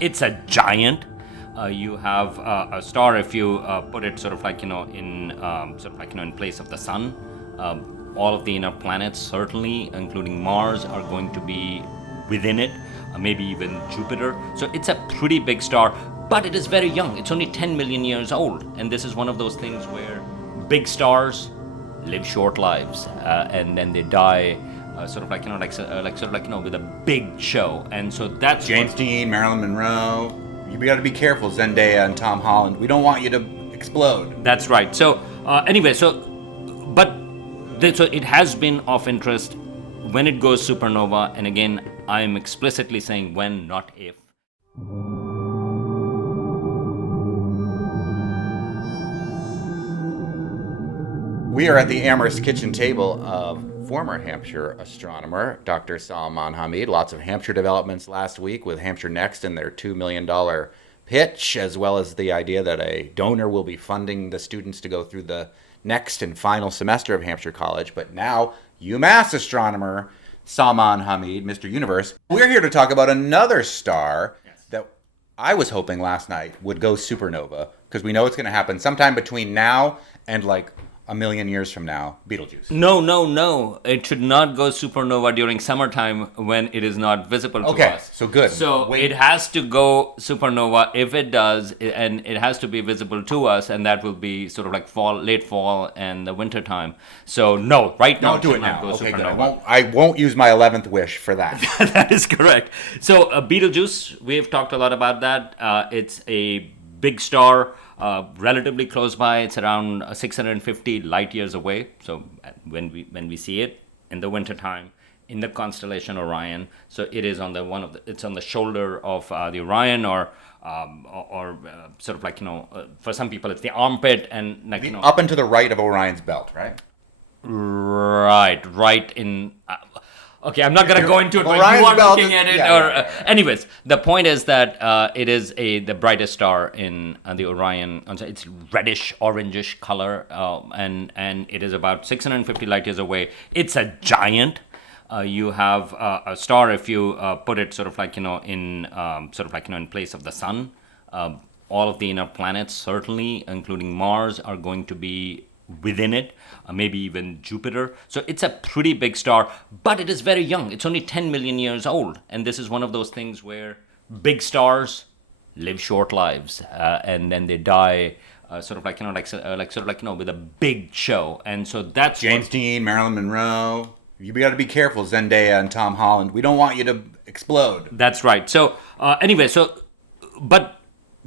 It's a giant. You have a star if you put it sort of like in sort of like in place of the sun. All of the inner planets, certainly, including Mars, are going to be within it. Maybe even Jupiter. So it's a pretty big star, but it is very young. It's only 10 million years old, and this is one of those things where big stars live short lives, and then they die. Sort of like like sort of like with a big show, and so that's James Dean, Marilyn Monroe. You got to be careful, Zendaya and Tom Holland. We don't want you to explode. That's right. So anyway, so it has been of interest when it goes supernova, and again, I'm explicitly saying when, not if. We are at the Amherst kitchen table of former Hampshire astronomer Dr. Salman Hameed. Lots of Hampshire developments last week with Hampshire Next and their $2 million pitch, as well as the idea that a donor will be funding the students to go through the next and final semester of Hampshire College. But now, UMass astronomer Salman Hameed, Mr. Universe, we're here to talk about another star that I was hoping last night would go supernova, because we know it's going to happen sometime between now and like a million years from now, Betelgeuse. No. It should not go supernova during summertime when it is not visible to us. So good. So it has to go supernova if it does, and it has to be visible to us, and that will be sort of like late fall and the winter time. So no, right now Don't do should it not now. go Okay, supernova. good. I won't use my 11th wish for that. That is correct. So Betelgeuse, we've talked a lot about that. It's a big star, relatively close by. It's around 650 light years away. So when we see it in the wintertime in the constellation Orion, so it is on it's on the shoulder of the Orion, or sort of like for some people it's the armpit, and like Up and to the right of Orion's belt, right? right in. Okay, I'm not going to go into it, but Orion's you are belt looking is- at it. yeah. Anyways, the point is that it is the brightest star in the Orion. It's reddish, orangish color, and it is about 650 light years away. It's a giant. You have a star if you put it sort of like in sort of like in place of the sun. All of the inner planets, certainly, including Mars, are going to be within it, maybe even Jupiter. So it's a pretty big star, but it is very young. It's only 10 million years old, and this is one of those things where big stars live short lives, and then they die. Sort of like with a big show, and so that's James Dean, Marilyn Monroe. You got to be careful, Zendaya and Tom Holland. We don't want you to explode. That's right. So anyway, so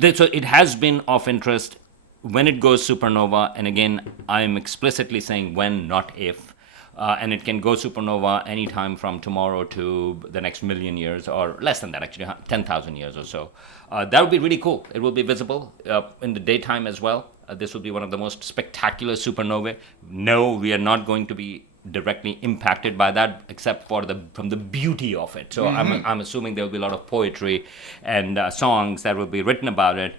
it has been of interest when it goes supernova, and again, I'm explicitly saying when, not if. And it can go supernova anytime from tomorrow to the next million years, or less than that, actually, 10,000 years or so. That would be really cool. It will be visible in the daytime as well. This will be one of the most spectacular supernovae. No, we are not going to be directly impacted by that, except for from the beauty of it. So I'm assuming there will be a lot of poetry and songs that will be written about it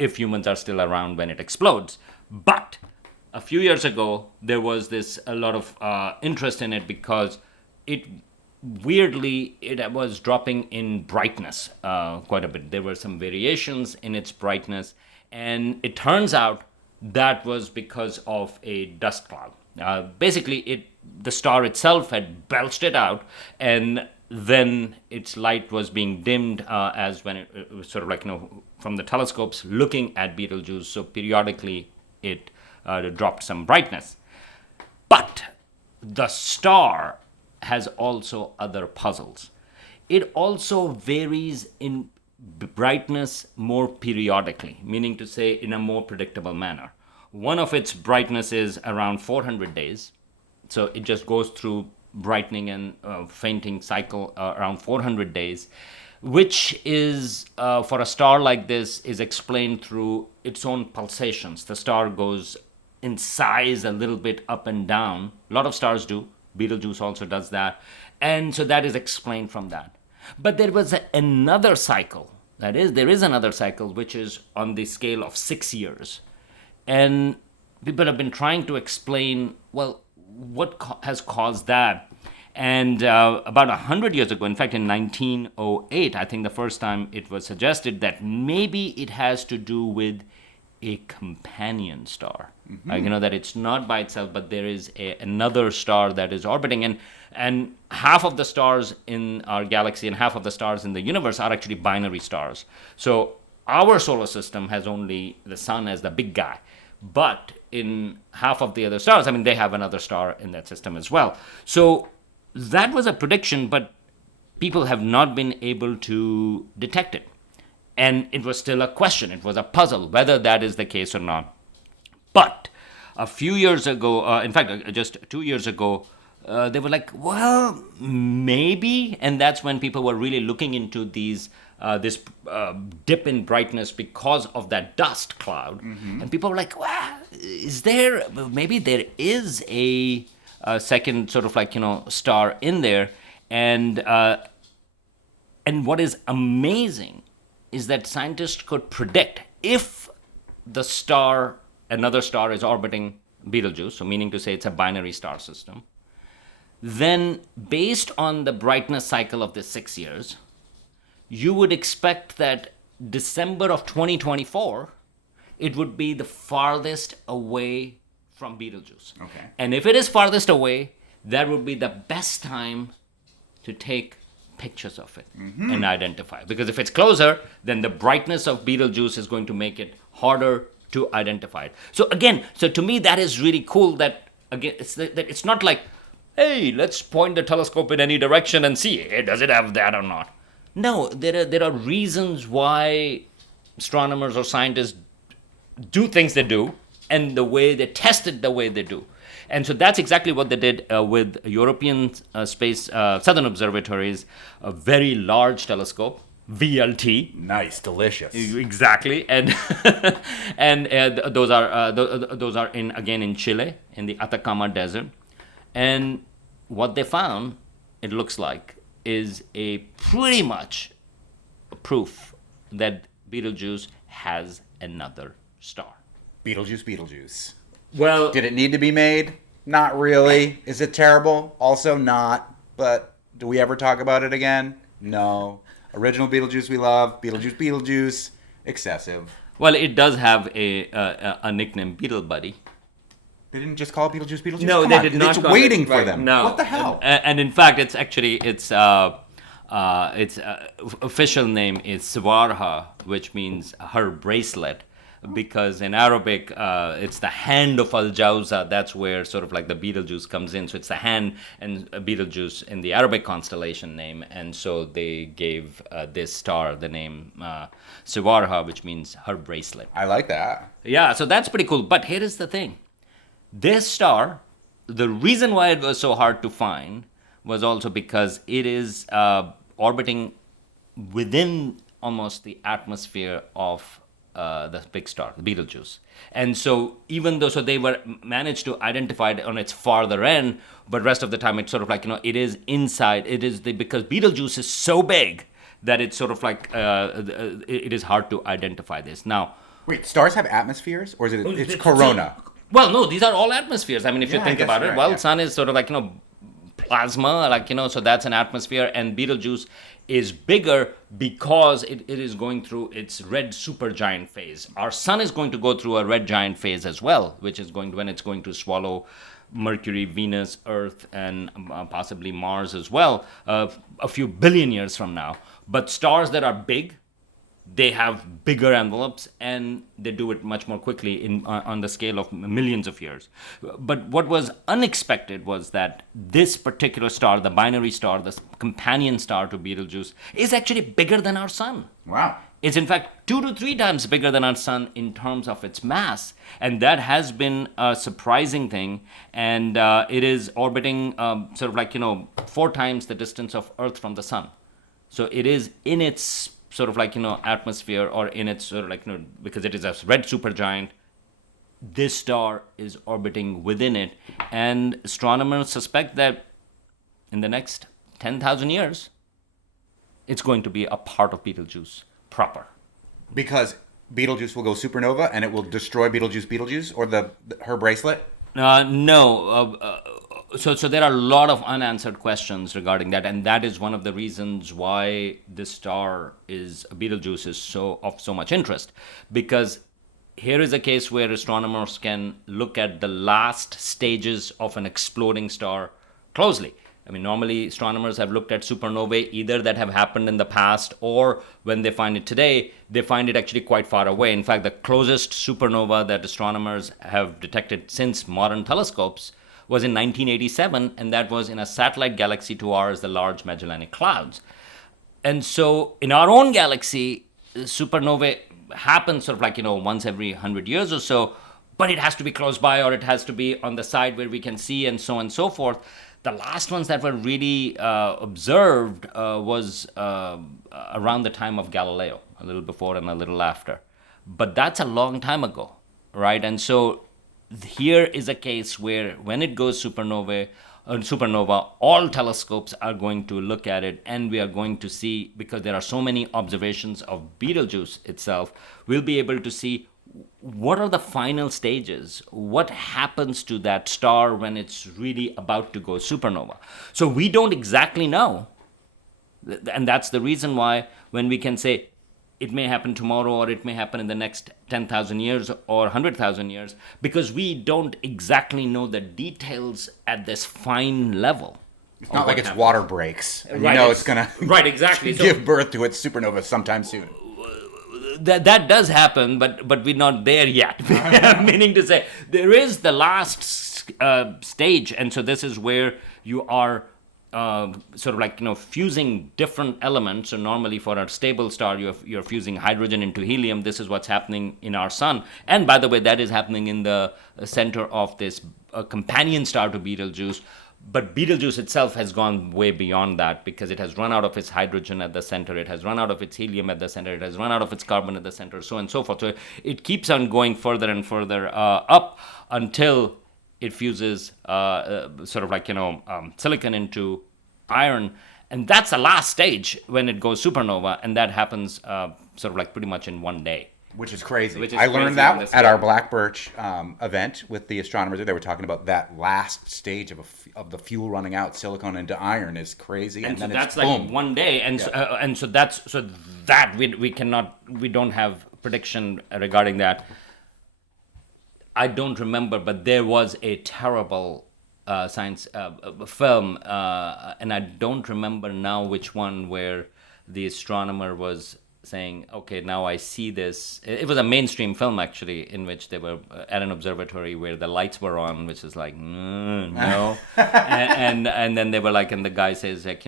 if humans are still around when it explodes. But a few years ago, there was a lot of interest in it because it was dropping in brightness quite a bit. There were some variations in its brightness, and it turns out that was because of a dust cloud. Basically, the star itself had belched it out, and then its light was being dimmed as when it was sort of like from the telescopes looking at Betelgeuse. So periodically, it dropped some brightness. But the star has also other puzzles. It also varies in brightness more periodically, meaning to say in a more predictable manner. One of its brightness is around 400 days. So it just goes through brightening and fainting cycle around 400 days, which is, for a star like this, is explained through its own pulsations. The star goes in size a little bit up and down. A lot of stars do. Betelgeuse also does that. And so that is explained from that. But there was another cycle. There is another cycle, which is on the scale of 6 years. And people have been trying to explain, well, what has caused that? And about 100 years ago, in fact, in 1908, I think the first time it was suggested that maybe it has to do with a companion star. That it's not by itself, but there is another star that is orbiting. And half of the stars in our galaxy and half of the stars in the universe are actually binary stars. So our solar system has only the sun as the big guy. But in half of the other stars, they have another star in that system as well. So that was a prediction, but people have not been able to detect it. And it was still a question. It was a puzzle whether that is the case or not. But a few years ago, in fact, just 2 years ago, they were like, well, maybe. And that's when people were really looking into this dip in brightness because of that dust cloud. And people were like, well, maybe there is a second sort of star in there. And what is amazing is that scientists could predict if another star is orbiting Betelgeuse, so meaning to say it's a binary star system, then based on the brightness cycle of the 6 years, you would expect that December of 2024, it would be the farthest away from Betelgeuse. Okay. And if it is farthest away, that would be the best time to take pictures of it and identify. Because if it's closer, then the brightness of Betelgeuse is going to make it harder to identify it. So to me, that is really cool that, again, it's not like, hey, let's point the telescope in any direction and see, hey, does it have that or not? No, there are reasons why astronomers or scientists do things they do and the way they test it the way they do. And so that's exactly what they did with European Space Southern Observatory's a very large telescope, VLT. Nice, delicious. Exactly, and those are in Chile, in the Atacama Desert, and what they found, it looks like, is a pretty much proof that Betelgeuse has another star. Betelgeuse. Well, did it need to be made? Not really. Is it terrible? Also not. But do we ever talk about it again? No. Original Betelgeuse we love. Betelgeuse. Excessive. Well, it does have a nickname, Betelbuddy. They didn't just call it Betelgeuse? No, they did not. It's waiting for them. No. What the hell? And in fact, its official name is Swarha, which means her bracelet. Because in Arabic, it's the hand of Al-Jawza. That's where sort of like the Betelgeuse comes in. So it's the hand and Betelgeuse in the Arabic constellation name. And so they gave this star the name Siwarha, which means her bracelet. I like that. Yeah, so that's pretty cool. But here is the thing. This star, the reason why it was so hard to find was also because it is orbiting within almost the atmosphere of the big star, the Betelgeuse. And so even though, they were managed to identify it on its farther end, but rest of the time it's sort of like, it is inside, because Betelgeuse is so big that it's sort of like, it is hard to identify this. Now, wait, stars have atmospheres, or is it's corona? Well, no, these are all atmospheres. If you think about it, right, sun is sort of like, plasma, so that's an atmosphere, and Betelgeuse is bigger because it is going through its red supergiant phase. Our sun is going to go through a red giant phase as well, which is when it's going to swallow Mercury, Venus, Earth, and possibly Mars as well, a few billion years from now. But stars that are big, they have bigger envelopes, and they do it much more quickly on the scale of millions of years. But what was unexpected was that this particular star, the binary star, the companion star to Betelgeuse, is actually bigger than our sun. Wow. It's in fact 2 to 3 times bigger than our sun in terms of its mass. And that has been a surprising thing. And it is orbiting 4 times the distance of Earth from the sun. So it is in its sort of atmosphere, or in its sort of because it is a red supergiant, this star is orbiting within it. And astronomers suspect that in the next 10,000 years, it's going to be a part of Betelgeuse proper. Because Betelgeuse will go supernova and it will destroy Betelgeuse, or her bracelet? No. So there are a lot of unanswered questions regarding that, and that is one of the reasons why this star is Betelgeuse is so much interest, because here is a case where astronomers can look at the last stages of an exploding star closely. I mean, normally astronomers have looked at supernovae either that have happened in the past, or when they find it today, they find it actually quite far away. In fact, the closest supernova that astronomers have detected since modern telescopes was in 1987, and that was in a satellite galaxy to ours, the Large Magellanic Clouds. And so in our own galaxy, supernovae happen sort of like, once every 100 years or so, but it has to be close by, or it has to be on the side where we can see, and so on and so forth. The last ones that were really observed was around the time of Galileo, a little before and a little after. But that's a long time ago, right? And so here is a case where when it goes supernova, all telescopes are going to look at it, and we are going to see, because there are so many observations of Betelgeuse itself, we'll be able to see what are the final stages, what happens to that star when it's really about to go supernova. So we don't exactly know, and that's the reason why when we can say it may happen tomorrow, or it may happen in the next 10,000 years or 100,000 years, because we don't exactly know the details at this fine level. It's not like it's water breaks. And Right, it's going to right, exactly. give birth to its supernova sometime soon. That does happen, but we're not there yet. Meaning to say, there is the last stage, and so this is where you are sort of like fusing different elements. So normally for a stable star, you're fusing hydrogen into helium. This is what's happening in our sun, and by the way, that is happening in the center of this companion star to Betelgeuse. But Betelgeuse itself has gone way beyond that, because it has run out of its hydrogen at the center, it has run out of its helium at the center, it has run out of its carbon at the center, so on and so forth. So it keeps on going further and further up until it fuses sort of like silicon into iron, and that's the last stage when it goes supernova, and that happens sort of like pretty much in one day. Which is crazy. Which is I crazy learned in that this at our time. Black Birch event with the astronomers. They were talking about that last stage of the fuel running out, silicon into iron, is crazy, and So then that's it's like boom. one day, and so we don't have prediction regarding that. I don't remember, but there was a terrible science film, and I don't remember now which one, where the astronomer was saying, okay, now I see this. It was a mainstream film, actually, in which they were at an observatory where the lights were on, which is like, no. and then they were like, and the guy says, like,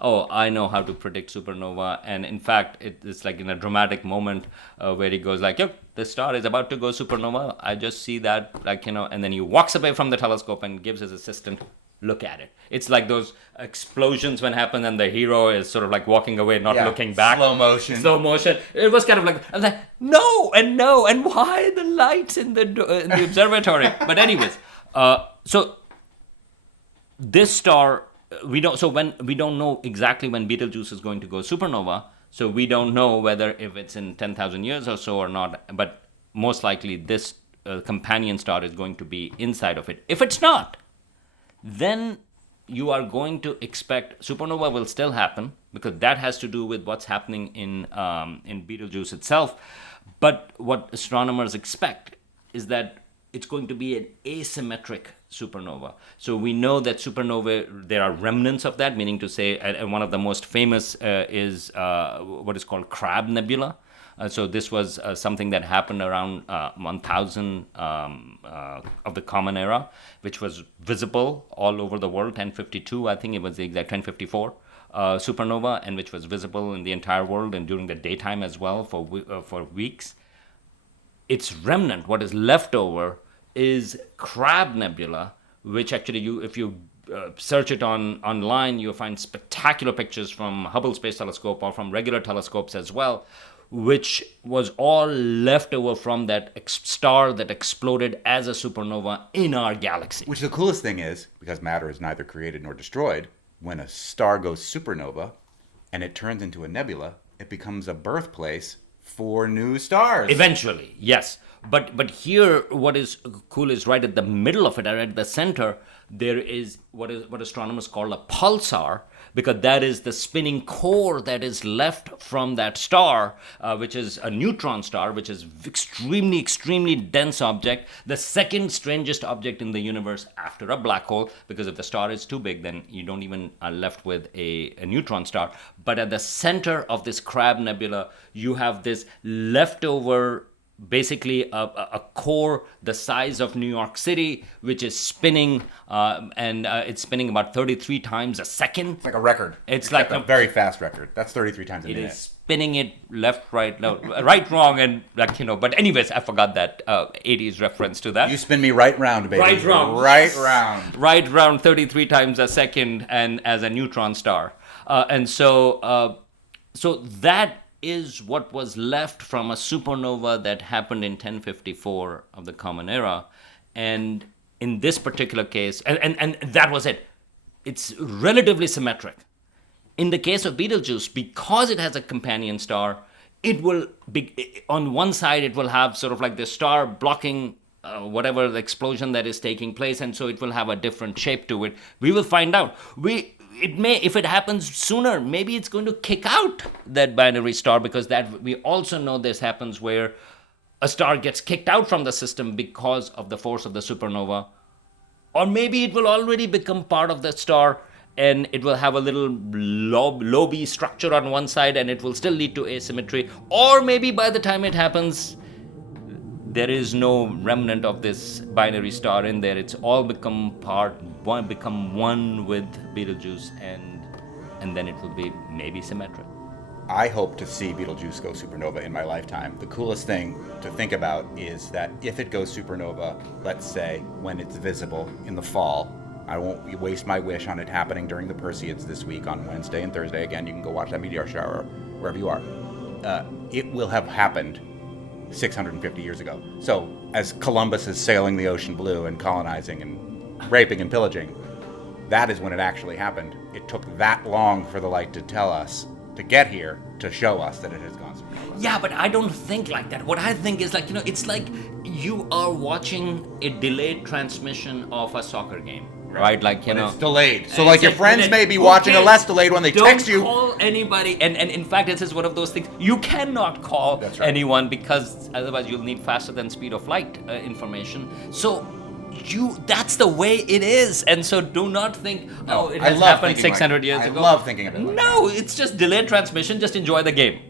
oh, I know how to predict supernova. And in fact, it's like in a dramatic moment where he goes like, yep, the star is about to go supernova. I just see that, like, and then he walks away from the telescope and gives his assistant look at it. It's like those explosions when happen, and the hero is sort of like walking away, not looking back. Slow motion. It was kind of like, I was like, no, and why the lights in the observatory? But anyways, so this star, we don't know exactly when Betelgeuse is going to go supernova. So we don't know whether if it's in 10,000 years or so or not. But most likely, this companion star is going to be inside of it. If it's not, then you are going to expect supernova will still happen, because that has to do with what's happening in Betelgeuse itself. But what astronomers expect is that it's going to be an asymmetric supernova. So we know that supernova, there are remnants of that, meaning to say, and one of the most famous is what is called Crab Nebula. So this was something that happened around 1000 of the Common Era, which was visible all over the world, 1052, I think it was the exact 1054 supernova, and which was visible in the entire world and during the daytime as well for weeks. Its remnant, what is left over, is Crab Nebula, which actually, if you search it online, you'll find spectacular pictures from Hubble Space Telescope or from regular telescopes as well, which was all left over from that star that exploded as a supernova in our galaxy. Which the coolest thing is, because matter is neither created nor destroyed, when a star goes supernova and it turns into a nebula, it becomes a birthplace for new stars. Eventually, yes. But here, what is cool is right at the middle of it, or at the center, there is what astronomers call a pulsar, because that is the spinning core that is left from that star, which is a neutron star, which is extremely, extremely dense object, the second strangest object in the universe after a black hole, because if the star is too big, then you don't even are left with a neutron star. But at the center of this Crab Nebula, you have this leftover, basically a core the size of New York City, which is spinning, and it's spinning about 33 times a second. It's like a record. It's like a very fast record. That's 33 times a minute. It is spinning it left, right, left, right, wrong, and But anyways, I forgot that 80s reference to that. You spin me right round, baby. Right round. Right round. Right round 33 times a second, and as a neutron star. So that is what was left from a supernova that happened in 1054 of the Common Era. And in this particular case, and that was it. It's relatively symmetric. In the case of Betelgeuse, because it has a companion star, it will be, on one side, it will have sort of like the star blocking whatever the explosion that is taking place, and so it will have a different shape to it. We will find out. It may, if it happens sooner, maybe it's going to kick out that binary star, because that we also know this happens where a star gets kicked out from the system because of the force of the supernova. Or maybe it will already become part of the star, and it will have a little lobe structure on one side, and it will still lead to asymmetry. Or maybe by the time it happens, there is no remnant of this binary star in there. It's all become one with Betelgeuse, and then it will be maybe symmetric. I hope to see Betelgeuse go supernova in my lifetime. The coolest thing to think about is that if it goes supernova, let's say when it's visible in the fall, I won't waste my wish on it happening during the Perseids this week on Wednesday and Thursday. Again, you can go watch that meteor shower wherever you are. It will have happened 650 years ago. So as Columbus is sailing the ocean blue and colonizing and raping and pillaging, that is when it actually happened. It took that long for the light to tell us, to get here, to show us that it has gone supernova. Yeah, but I don't think like that. What I think is like, it's like you are watching a delayed transmission of a soccer game. Right, like, It's delayed. So, like, your friends may be watching a less delayed one. They text you. Don't call anybody. And in fact, this is one of those things. You cannot call anyone, because otherwise you'll need faster than speed of light information. So, that's the way it is. And so do not think, it has happened 600 years ago. I love thinking of it like No, it's just delayed transmission. Just enjoy the game.